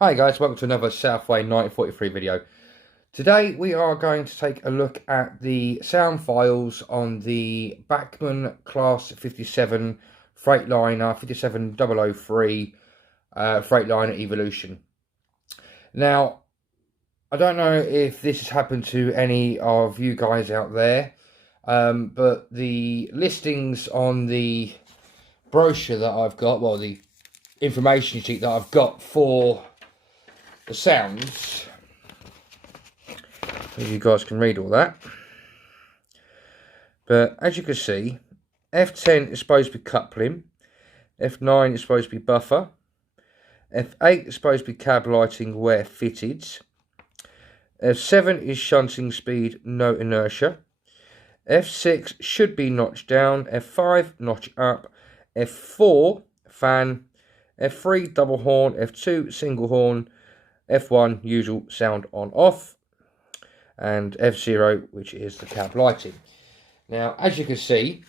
Hi guys, welcome to another Southway 1943 video. Today we are going to take a look at the sound files on the Bachmann Class 57 Freightliner 57003 Freightliner Evolution. Now, I don't know if this has happened to any of you guys out there, but the listings on the brochure that I've got, well, the information sheet that I've got for the sounds, as you guys can read all that, but as you can see, F10 is supposed to be coupling, F9 is supposed to be buffer, F8 is supposed to be cab lighting where fitted, F7 is shunting speed, no inertia, F6 should be notch down, F5 notch up, F4 fan, F3 double horn, F2 single horn, F1 usual sound on off, and F0, which is the cab lighting. Now, as you can see,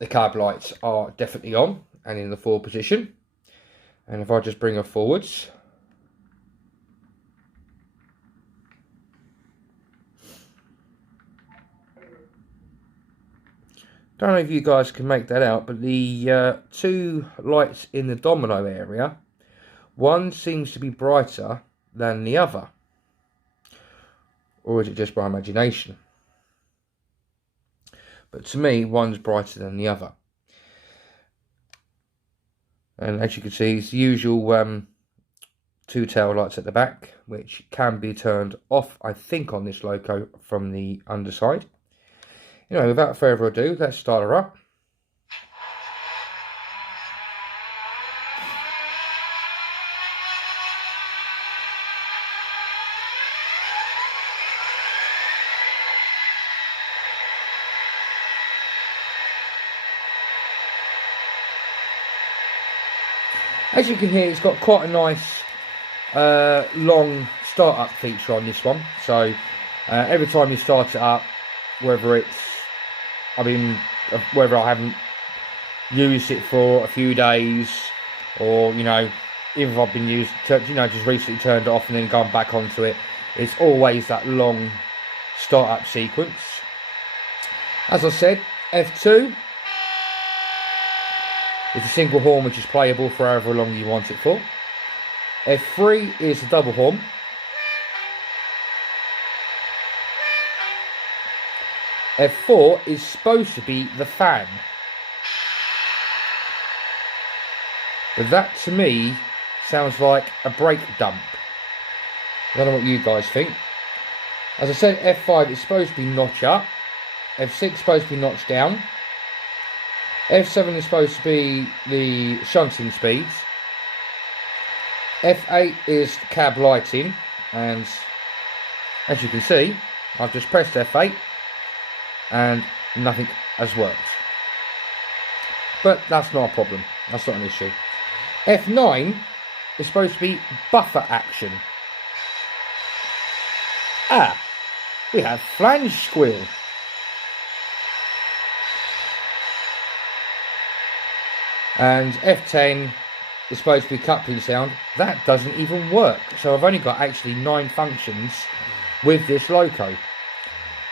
the cab lights are definitely on and in the forward position. And if I just bring her forwards, don't know if you guys can make that out, but the two lights in the domino area, one seems to be brighter than the other. Or is it just my imagination? But to me, one's brighter than the other. And as you can see, it's the usual two tail lights at the back, which can be turned off, I think, on this loco from the underside. Anyway, without further ado, let's start her up. As you can hear, it's got quite a nice long start-up feature on this one. So every time you start it up, whether I haven't used it for a few days, or even if I've been just recently turned it off and then gone back onto it, it's always that long start-up sequence. As I said, F2 is a single horn which is playable for however long you want it for. F3 is a double horn. F4 is supposed to be the fan. But that to me sounds like a brake dump. I don't know what you guys think. As I said, F5 is supposed to be notch up. F6 is supposed to be notch down. F7 is supposed to be the shunting speeds. F8 is cab lighting, and as you can see, I've just pressed F8 and nothing has worked. But that's not a problem, that's not an issue. F9 is supposed to be buffer action. We have flange squeal. And F10 is supposed to be coupling sound. That doesn't even work. So I've only got actually 9 functions with this loco.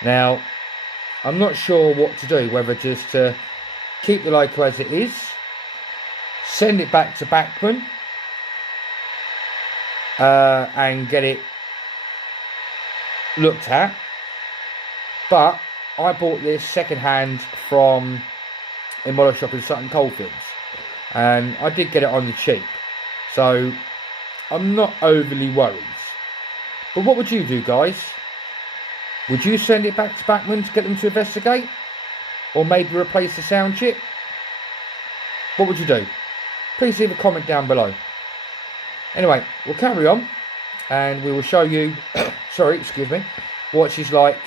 Now, I'm not sure what to do, whether just to keep the loco as it is, send it back to Bachmann, and get it looked at. But I bought this second hand from a model shop in Sutton Coldfields, and I did get it on the cheap, so I'm not overly worried. But what would you do, guys? Would you send it back to Bachmann to get them to investigate? Or maybe replace the sound chip? What would you do? Please leave a comment down below. Anyway, we'll carry on, and we will show you what she's like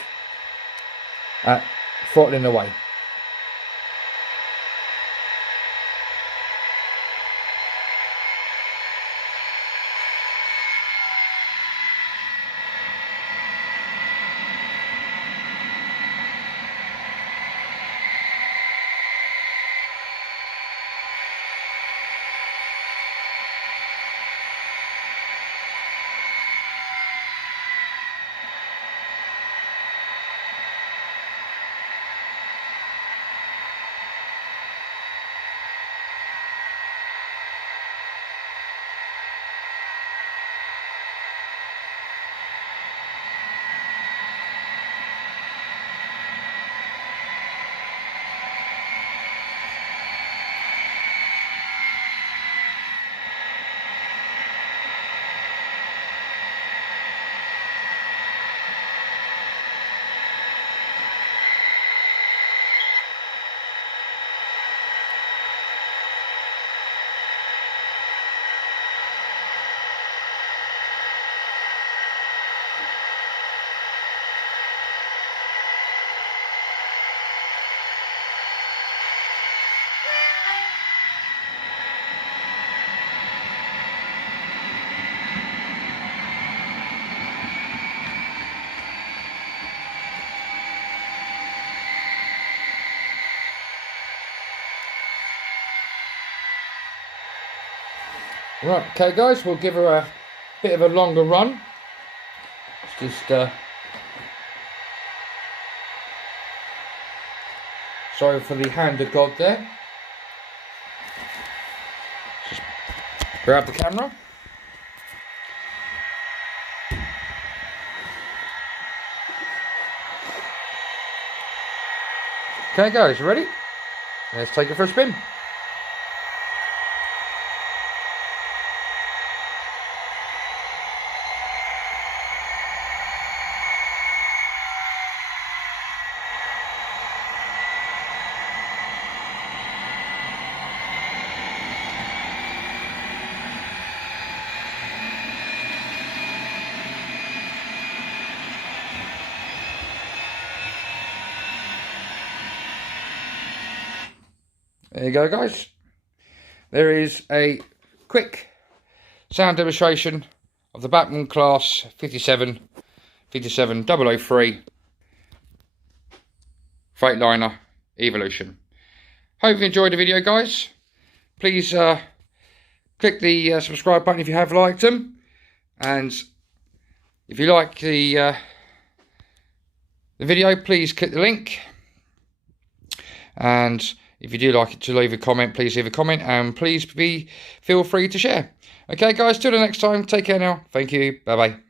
at throttling away. Right, okay guys, we'll give her a bit of a longer run. It's just sorry for the hand of God there. Just grab the camera. Okay guys, you ready? Let's take it for a spin. There you go guys. There is a quick sound demonstration of the Bachmann class 57003 freightliner evolution. Hope you enjoyed the video guys. Please click the subscribe button if you have liked them, and if you like the video, please click the link, and if you do like it, to leave a comment, please leave a comment, and please feel free to share. Okay guys, till the next time, take care now. Thank you, bye bye.